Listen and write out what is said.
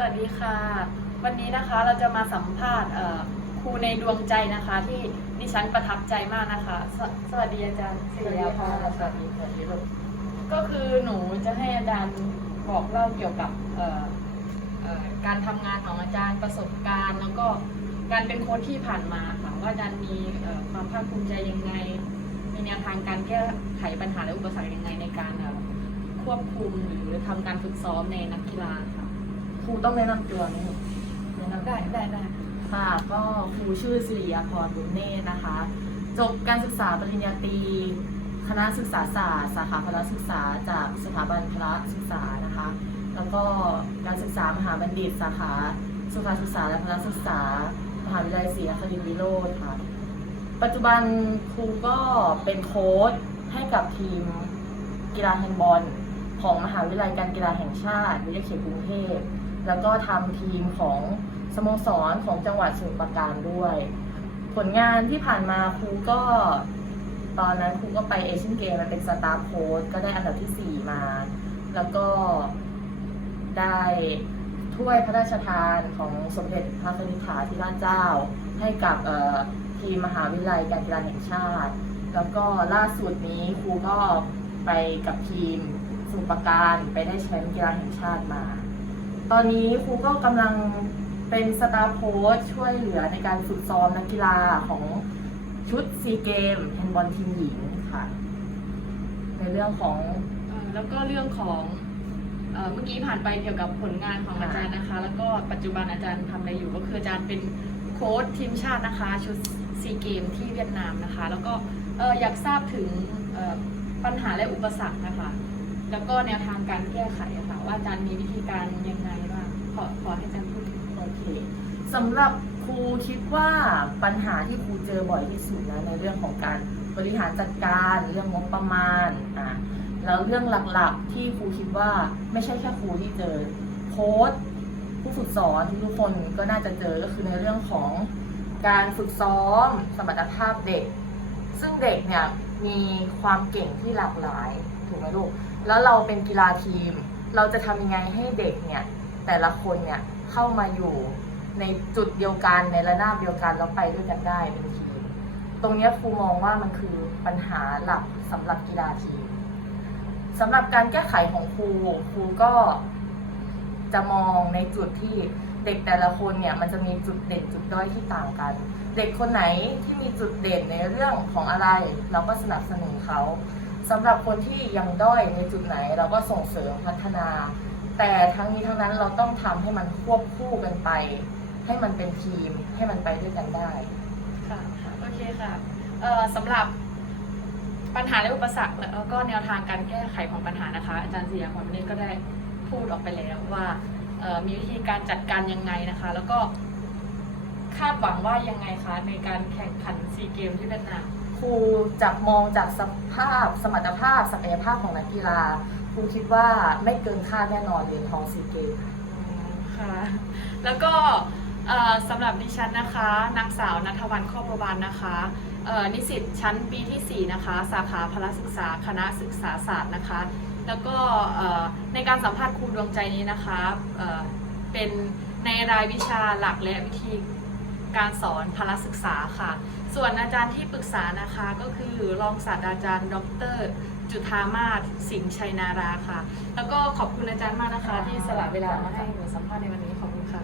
สวัสดีค่ะ วันนี้นะคะเราจะมาสัมภาษณ์เอ่อครูในดวงใจนะคะ ที่ดิฉันประทับใจมากนะคะสวสวัสดีอาจารย์ศิริยาพรสวัสดีสวัสดีลูกก็คือหนูจะให้อาจารย์บอกเล่าเกี่ยวกับเอ่อเอ่อการทำงานของอาจารย์ประสบการณ์ แล้วก็การเป็นโค้ชที่ผ่านมาค่ะว่าอาจารย์มีเอ่อความภาคภูมิใจยังไงมีแนวทางการแก้ไขปัญหาและอุปสรรคยังไงในการเอ่อควบคุมหรือทำการฝึกซ้อมในนักกีฬาค่ะค รูต้องแนะนำตัวไหมลูกแนะนำได้ได้ได้ค่ะก็ครูชื่อสิริยาพรบุญเนตรนะคะ จบการศึกษาปริญญาตรีคณะศึกษาศาสตร์ สาขาพละศึกษาจากสถาบันพละศึกษานะคะ แล้วก็การศึกษามหาบัณฑิต สาขาสุขศึกษาและพละศึกษามหาวิทยาลัยศรีนครินทร์วิโรธค่ะ ปัจจุบันครูก็เป็นโค้ชให้กับทีมกีฬาแฮนด์บอล ของมหาวิทยาลัยการกีฬาแห่งชาติวิทยาเขตกรุงเทพ แล้วก็ทำทีมของสโมสรของจังหวัดสมุทรปราการด้วย ผลงานที่ผ่านมาครูก็ ตอนนั้นครูก็ไปเอเชียนเกมมาเป็นสตาร์โค้ชก็ได้อันดับที่ 4 มา แล้วก็ได้ถ้วยพระราชทานของสมเด็จพระนิธิถาธิราชเจ้า ให้กับทีมมหาวิทยาลัยการกีฬาแห่งชาติ แล้วก็ล่าสุดนี้ครูก็ไปกับทีมสมุทรปราการไปได้แชมป์กีฬาแห่งชาติมา ตอนนี้ครูก็กำลังเป็นสตาร์โค้ชช่วยเหลือในการฝึกซ้อมนักกีฬาของชุดซีเกมแฮนด์บอลทีมหญิงค่ะ ในเรื่องของ เอ่อแล้วก็เรื่องของเอ่อเมื่อกี้ผ่านไปเกี่ยวกับผลงานของอาจารย์นะคะ แล้วก็ปัจจุบันอาจารย์ทำอะไรอยู่ก็คืออาจารย์เป็นโค้ชทีมชาตินะคะ ชุดซีเกมที่เวียดนามนะคะ แล้วก็เอ่ออยากทราบถึงเอ่อปัญหาและอุปสรรคนะคะ แล้วก็แนวทางการแก้ไขอะค่ะว่าอาจารย์มีวิธีการยังไงบ้างขอขอให้อาจารย์พูดถึงโอเคสำหรับครูคิดว่าปัญหาที่ครูเจอบ่อยที่สุดนะในเรื่องของการบริหารจัดการเรื่องงบประมาณอะแล้วเรื่องหลักๆที่ครูคิดว่าไม่ใช่แค่ครูที่เจอโค้ชผู้ฝึกสอนทุกคนก็น่าจะเจอก็คือในเรื่องของการฝึกซ้อมสมรรถภาพเด็ก ซึ่งเด็กเนี่ยมีความเก่งที่หลากหลาย ถูกไหมลูก แล้วเราเป็นกีฬาทีม เราจะทำยังไงให้เด็กเนี่ย แต่ละคนเนี่ยเข้ามาอยู่ในจุดเดียวกันในระนาบเดียวกันแล้วไปด้วยกันได้เป็นทีม ตรงนี้ครูมองว่ามันคือปัญหาหลักสำหรับกีฬาทีมสำหรับการแก้ไขของครูครูก็จะมองในจุดที่เด็กแต่ละคนเนี่ยมันจะมีจุดเด่นจุดด้อยที่ต่างกัน เด็กคนไหนที่มีจุดเด่นในเรื่องของอะไร เราก็สนับสนุนเขา สำหรับคนที่ยังด้อยในจุดไหนเราก็ส่งเสริมพัฒนา แต่ทั้งนี้ทั้งนั้นเราต้องทำให้มันควบคู่กันไป ให้มันเป็นทีม ให้มันไปด้วยกันได้ ค่ะโอเคค่ะเอ่อสำหรับปัญหาและอุปสรรคแล้วก็แนวทางการแก้ไขของปัญหานะคะ อาจารย์เสียของนี้ก็ได้พูดออกไปแล้วว่ามีวิธีการจัดการยังไงนะคะ แล้วก็คาดหวังว่ายังไงคะในการแข่งขันซีเกมที่เวียดนาม ครูจะมองจากสภาพสมรรถภาพศักยภาพของนักกีฬาครูคิดว่าไม่เกินคาดแน่นอนเหรียญทองซีเกมค่ะค่ะ แล้วก็เอ่อสำหรับดิฉันนะคะ นางสาวนัทวันข้อประบาลนะคะเอ่อนิสิตชั้นปีที่ 4 นะคะ สาขาพละศึกษาคณะศึกษาศาสตร์นะคะ แล้วก็เอ่อในการสัมภาษณ์ครูดวงใจนี้นะคะเอ่อเป็นในรายวิชาหลักและวิธี การสอนพละศึกษาค่ะ ส่วนอาจารย์ที่ปรึกษานะคะก็คือรองศาสตราจารย์ ดร จุธามาศสิงห์ชัยนาราค่ะ แล้วก็ขอบคุณอาจารย์มากนะคะ ที่สละเวลามาให้หนูสัมภาษณ์ในวันนี้ขอบคุณค่ะ